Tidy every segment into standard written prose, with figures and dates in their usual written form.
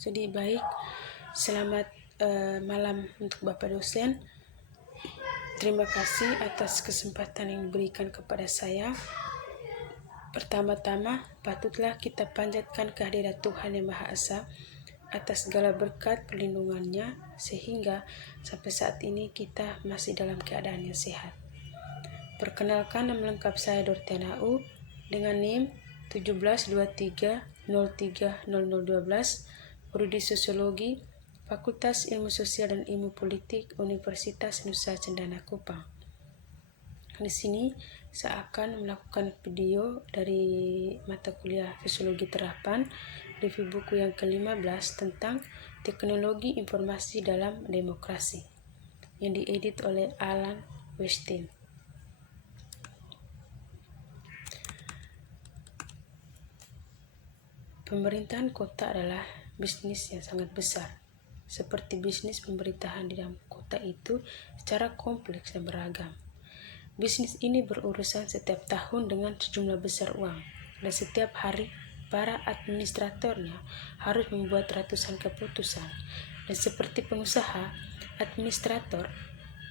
Jadi baik, selamat malam untuk Bapak dosen. Terima kasih atas kesempatan yang diberikan kepada saya. Pertama-tama, patutlah kita panjatkan kehadirat Tuhan Yang Maha Esa atas segala berkat perlindungannya, sehingga sampai saat ini kita masih dalam keadaan yang sehat. Perkenalkan, nama lengkap saya Dortiana U dengan NIM 1723030012, Prodi Sosiologi, Fakultas Ilmu Sosial dan Ilmu Politik, Universitas Nusa Cendana Kupang. Di sini saya akan melakukan video dari mata kuliah Fisiologi Terapan, review buku yang ke-15 tentang Teknologi Informasi dalam Demokrasi, yang diedit oleh Alan Westin. Pemerintahan kota adalah bisnis yang sangat besar. Seperti bisnis pemerintahan di dalam kota itu secara kompleks dan beragam. Bisnis ini berurusan setiap tahun dengan sejumlah besar uang, dan setiap hari para administratornya harus membuat ratusan keputusan. Dan seperti pengusaha, administrator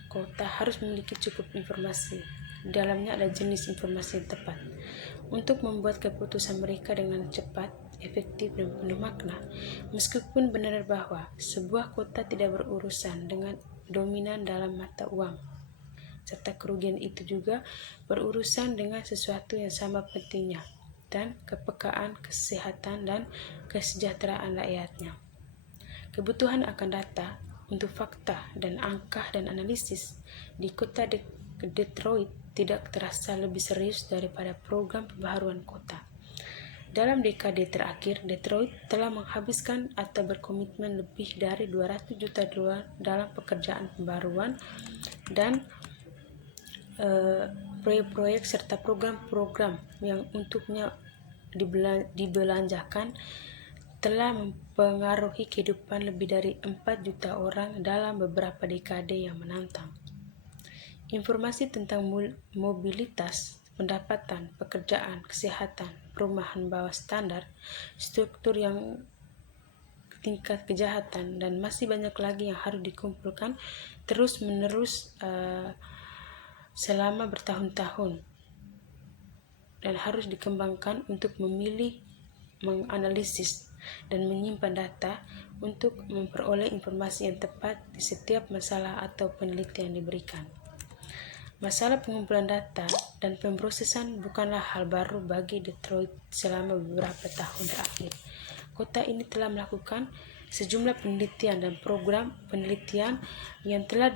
kota harus memiliki cukup informasi. Di dalamnya ada jenis informasi yang tepat untuk membuat keputusan mereka dengan cepat, efektif, dan penuh makna. Meskipun benar bahwa sebuah kota tidak berurusan dengan dominan dalam mata uang, serta kerugian itu juga berurusan dengan sesuatu yang sama pentingnya, dan kepekaan, kesehatan, dan kesejahteraan rakyatnya. Kebutuhan akan data untuk fakta dan angka dan analisis di kota Detroit tidak terasa lebih serius daripada program pembaharuan kota. Dalam dekade terakhir, Detroit telah menghabiskan atau berkomitmen lebih dari 200 juta dolar dalam pekerjaan pembaruan dan proyek-proyek serta program-program yang untuknya dibelanjakan telah mempengaruhi kehidupan lebih dari 4 juta orang dalam beberapa dekade yang menantang. Informasi tentang mobilitas, pendapatan, pekerjaan, kesehatan, perumahan bawah standar, struktur yang tingkat kejahatan, dan masih banyak lagi yang harus dikumpulkan terus-menerus selama bertahun-tahun, dan harus dikembangkan untuk memilih, menganalisis, dan menyimpan data untuk memperoleh informasi yang tepat di setiap masalah atau penelitian yang diberikan. Masalah pengumpulan data dan pemrosesan bukanlah hal baru bagi Detroit selama beberapa tahun terakhir. Kota ini telah melakukan sejumlah penelitian dan program penelitian yang telah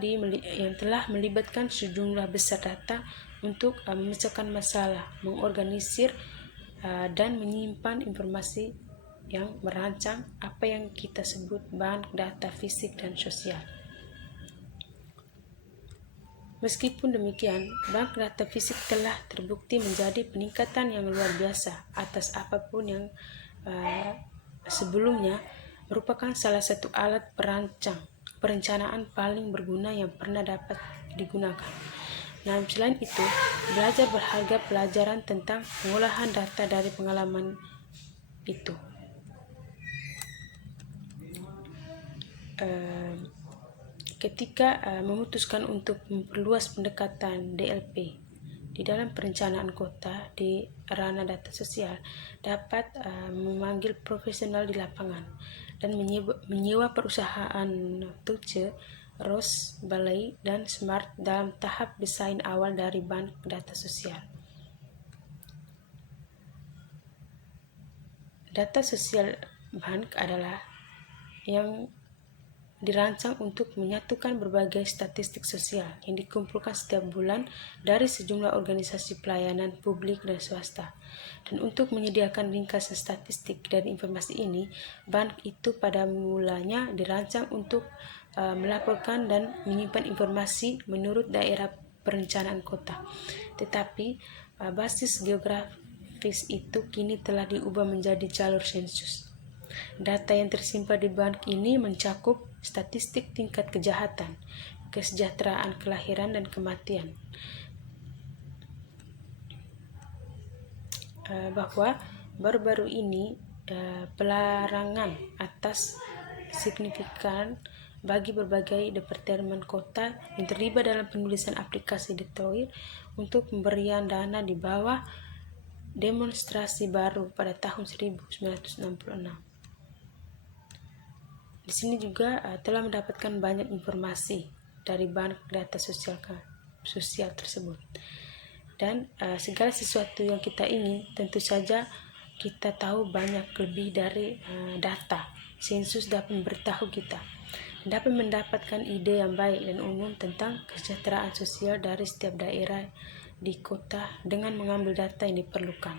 melibatkan sejumlah besar data untuk memecahkan masalah, mengorganisir dan menyimpan informasi yang merancang apa yang kita sebut bank data fisik dan sosial. Meskipun demikian, bank data fisik telah terbukti menjadi peningkatan yang luar biasa atas apapun yang sebelumnya, merupakan salah satu alat perencanaan paling berguna yang pernah dapat digunakan. Nah, selain itu, belajar berharga pelajaran tentang pengolahan data dari pengalaman itu. Ketika memutuskan untuk memperluas pendekatan DLP di dalam perencanaan kota di ranah data sosial, dapat memanggil profesional di lapangan dan menyewa perusahaan Touche, Rose Valley, dan Smart dalam tahap desain awal dari bank data sosial. Data sosial bank adalah yang dirancang untuk menyatukan berbagai statistik sosial yang dikumpulkan setiap bulan dari sejumlah organisasi pelayanan publik dan swasta. Dan untuk menyediakan ringkasan statistik dari informasi ini, bank itu pada mulanya dirancang untuk melaporkan dan menyimpan informasi menurut daerah perencanaan kota. Tetapi basis geografis itu kini telah diubah menjadi jalur sensus. Data yang tersimpan di bank ini mencakup statistik tingkat kejahatan, kesejahteraan, kelahiran, dan kematian. Bahwa baru-baru ini pelarangan atas signifikan bagi berbagai departemen kota yang terlibat dalam penulisan aplikasi detail untuk pemberian dana di bawah demonstrasi baru pada tahun 1966. Di sini juga telah mendapatkan banyak informasi dari bank data sosial tersebut. Dan segala sesuatu yang kita ingin, tentu saja kita tahu banyak lebih dari data. Sensus dapat memberitahu kita, dapat mendapatkan ide yang baik dan umum tentang kesejahteraan sosial dari setiap daerah di kota dengan mengambil data yang diperlukan.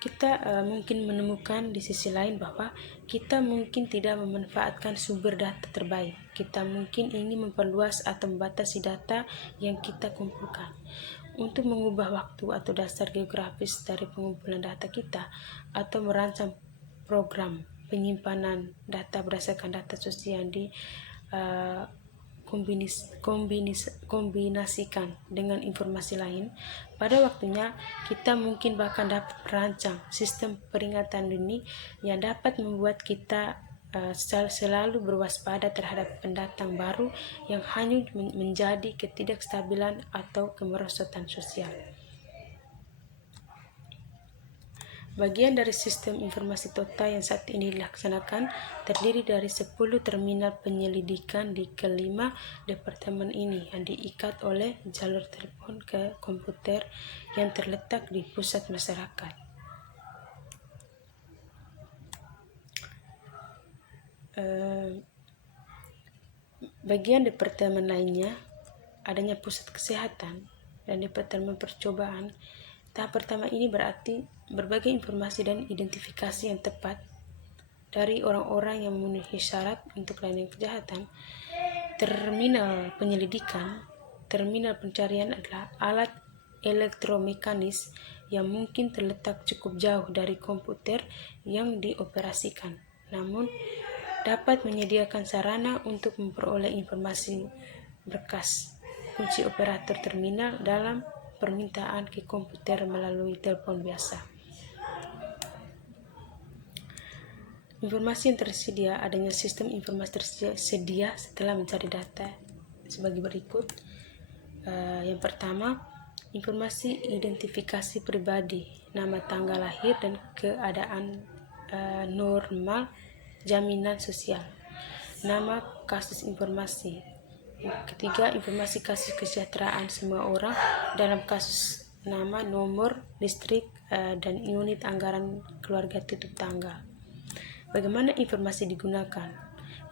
Kita mungkin menemukan di sisi lain bahwa kita mungkin tidak memanfaatkan sumber data terbaik. Kita mungkin ingin memperluas atau membatasi data yang kita kumpulkan. Untuk mengubah waktu atau dasar geografis dari pengumpulan data kita, atau merancang program penyimpanan data berdasarkan data sosial yang kombinasikan dengan informasi lain, pada waktunya kita mungkin bahkan dapat merancang sistem peringatan dini yang dapat membuat kita selalu berwaspada terhadap pendatang baru yang hanya menjadi ketidakstabilan atau kemerosotan sosial. Bagian dari sistem informasi total yang saat ini dilaksanakan terdiri dari 10 terminal penyelidikan di kelima departemen ini yang diikat oleh jalur telepon ke komputer yang terletak di pusat masyarakat. Bagian departemen lainnya adanya pusat kesehatan dan departemen percobaan. Tahap pertama ini berarti berbagai informasi dan identifikasi yang tepat dari orang-orang yang memenuhi syarat untuk layanan kejahatan. Terminal penyelidikan, terminal pencarian adalah alat elektromekanis yang mungkin terletak cukup jauh dari komputer yang dioperasikan, namun dapat menyediakan sarana untuk memperoleh informasi berkas kunci operator terminal dalam permintaan ke komputer melalui telepon biasa. Informasi yang tersedia, adanya sistem informasi tersedia setelah mencari data sebagai berikut. Yang pertama, informasi identifikasi pribadi, nama, tanggal lahir, dan keadaan normal jaminan sosial. Nama kasus informasi. Yang ketiga, informasi kasus kesejahteraan semua orang dalam kasus nama, nomor, distrik, dan unit anggaran keluarga tutup tanggal. Bagaimana informasi digunakan?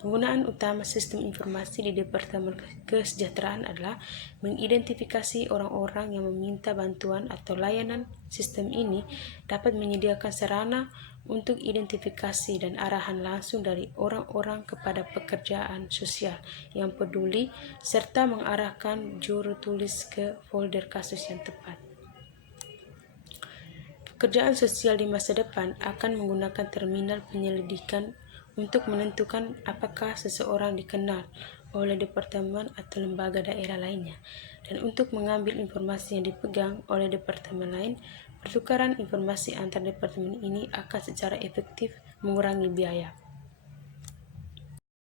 Penggunaan utama sistem informasi di Departemen Kesejahteraan adalah mengidentifikasi orang-orang yang meminta bantuan atau layanan. Sistem ini dapat menyediakan sarana untuk identifikasi dan arahan langsung dari orang-orang kepada pekerjaan sosial yang peduli, serta mengarahkan juru tulis ke folder kasus yang tepat. Pekerjaan sosial di masa depan akan menggunakan terminal penyelidikan untuk menentukan apakah seseorang dikenal oleh departemen atau lembaga daerah lainnya, dan untuk mengambil informasi yang dipegang oleh departemen lain. Pertukaran informasi antar departemen ini akan secara efektif mengurangi biaya.